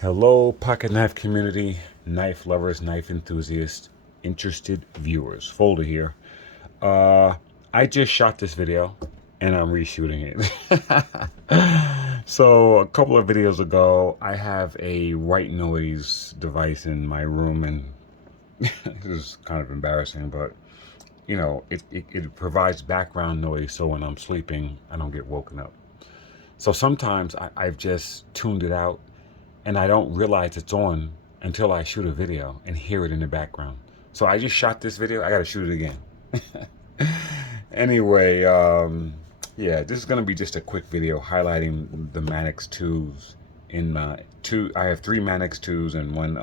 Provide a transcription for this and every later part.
Hello, pocket knife community, knife lovers, knife enthusiasts, interested viewers. Folder here. Uh, I just shot this video and I'm reshooting it. So a couple of videos ago, I have a white noise device in my room, and this is kind of embarrassing, but it provides background noise so when I'm sleeping, I don't get woken up. So sometimes I've just tuned it out and I don't realize it's on until I shoot a video and hear it in the background. So I just shot this video. I got to shoot it again. Anyway, yeah, this is going to be just a quick video highlighting the Manix 2's in my two. I have three Manix 2's and one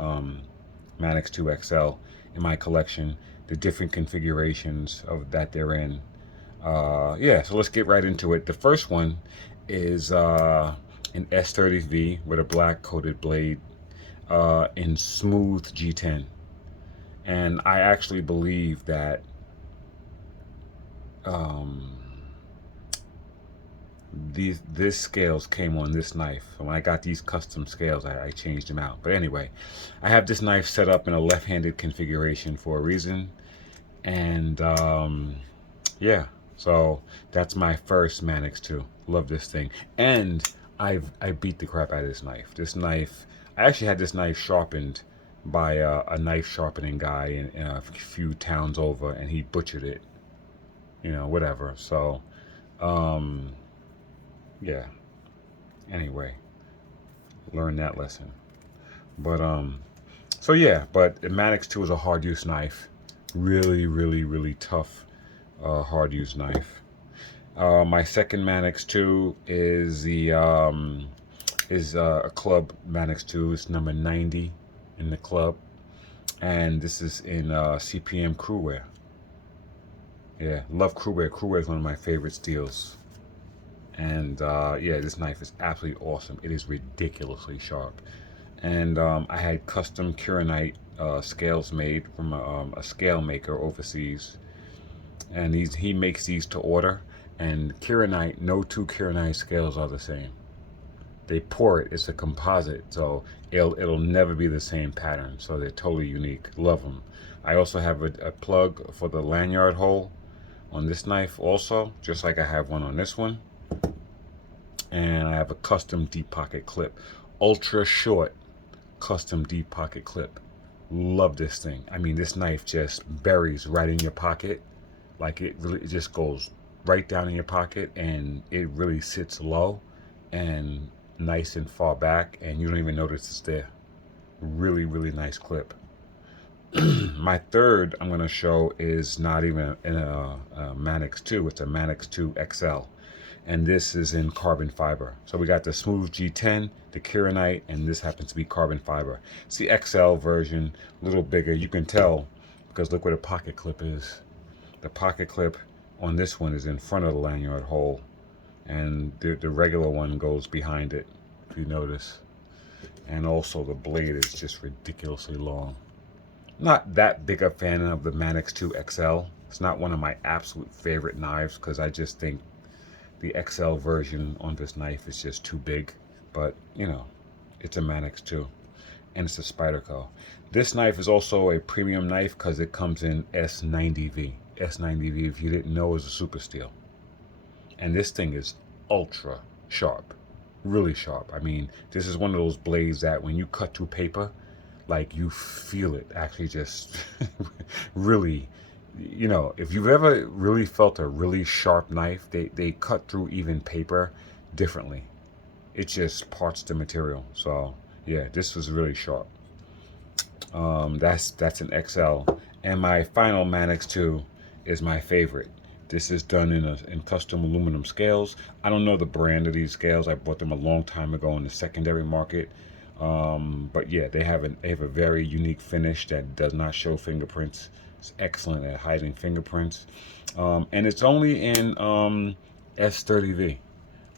Manix 2 XL in my collection. The different configurations of that they're in. Yeah, so let's get right into it. The first one is an S30V with a black coated blade in smooth G10. And I actually believe that this scales came on this knife. So when I got these custom scales, I changed them out. But anyway, I have this knife set up in a left-handed configuration for a reason. And yeah, so that's my first Manix 2. Love this thing. And I beat the crap out of this knife. This knife, I actually had this knife sharpened by a knife sharpening guy in a few towns over, and he butchered it. You know, whatever. So, yeah. Anyway, learned that lesson. But so yeah. But the Manix 2 is a hard use knife. Really tough, hard use knife. My second Manix 2 is a club Manix 2. It's number 90 in the club, and this is in CPM Crewwear. Yeah, love Crewwear. Crewwear is one of my favorite steels, and yeah, this knife is absolutely awesome. It is ridiculously sharp, and I had custom Kirinite scales made from a scale maker overseas, and he makes these to order. And Kirinite, no two Kirinite scales are the same. They pour it, it's a composite, so it'll never be the same pattern. So they're totally unique. Love them. I also have a plug for the lanyard hole on this knife also, just like I have one on this one. And I have a custom deep pocket clip, ultra short custom deep pocket clip. Love this thing. I mean, this knife just buries right in your pocket. Like it just goes right down in your pocket, and it really sits low and nice and far back, and you don't even notice it's there. Really nice clip. My third I'm going to show is not even in a Manix 2. It's a Manix 2 XL, and this is in carbon fiber. So we got the smooth G10, the Kirinite, and this happens to be carbon fiber. It's the XL version, a little bigger. You can tell because look where the pocket clip is. The pocket clip on this one is in front of the lanyard hole, and the regular one goes behind it, if you notice. And also the blade is just ridiculously long. Not that big a fan of the Manix 2 XL. It's not one of my absolute favorite knives because I just think the XL version on this knife is just too big. But you know, it's a Manix 2, and it's a Spyderco. This knife is also a premium knife because it comes in S90V. S90V, if you didn't know, is a super steel. And this thing is ultra sharp, really sharp. I mean, this is one of those blades that when you cut through paper, like you feel it actually just really, you know, if you've ever really felt a really sharp knife, they cut through even paper differently. It just parts the material. So yeah, this was really sharp. That's an XL. And my final Manix 2 is my favorite. This is done in custom aluminum scales. I don't know the brand of these scales. I bought them a long time ago in the secondary market. But yeah, they have a very unique finish that does not show fingerprints. It's excellent at hiding fingerprints. And it's only in S30V.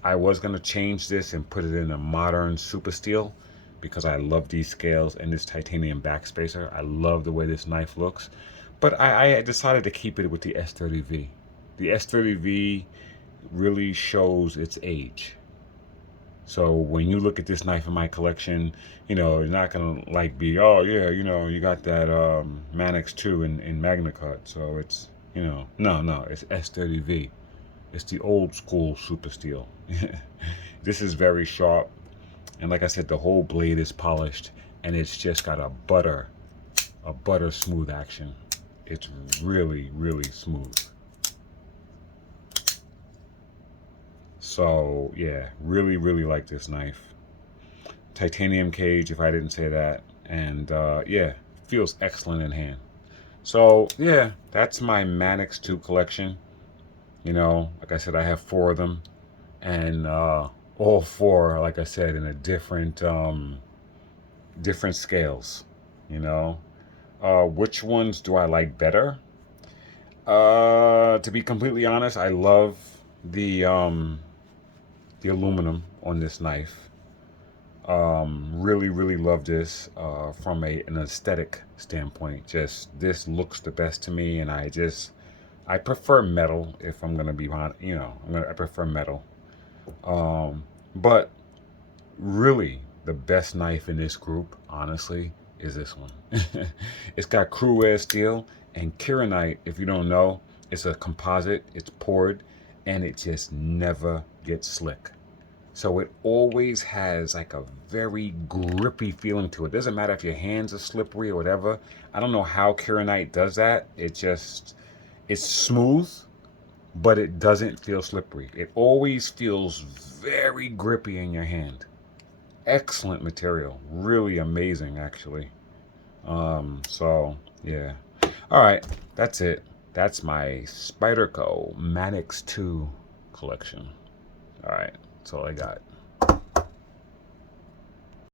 I was gonna change this and put it in a modern super steel because I love these scales and this titanium backspacer. I love the way this knife looks. But I decided to keep it with the S30V. The S30V really shows its age. So when you look at this knife in my collection, you know, it's not gonna like be, oh yeah, you know, you got that Manix 2 in Magna Cut. So it's, you know, no, it's S30V. It's the old school super steel. This is very sharp, and like I said, the whole blade is polished, and it's just got a butter smooth action. It's really, really smooth. So yeah, really, really like this knife. Titanium cage, if I didn't say that. And yeah, feels excellent in hand. So yeah, that's my Manix 2 collection. You know, like I said, I have 4 of them, and all 4, like I said, in a different scales. You know, which ones do I like better? To be completely honest, I love the aluminum on this knife. Really, really love this from an aesthetic standpoint. Just this looks the best to me, and I prefer metal if I'm gonna be honest. You know, I prefer metal. But really, the best knife in this group, honestly, is this one. It's got Cruwear steel and Kirinite. If you don't know, it's a composite. It's poured, and it just never gets slick. So it always has like a very grippy feeling to it. Doesn't matter if your hands are slippery or whatever. I don't know how Kirinite does that. It's smooth, but it doesn't feel slippery. It always feels very grippy in your hand. Excellent material. Really amazing, actually. So yeah. All right, that's it. That's my Spyderco Manix 2 collection. All right, that's all I got.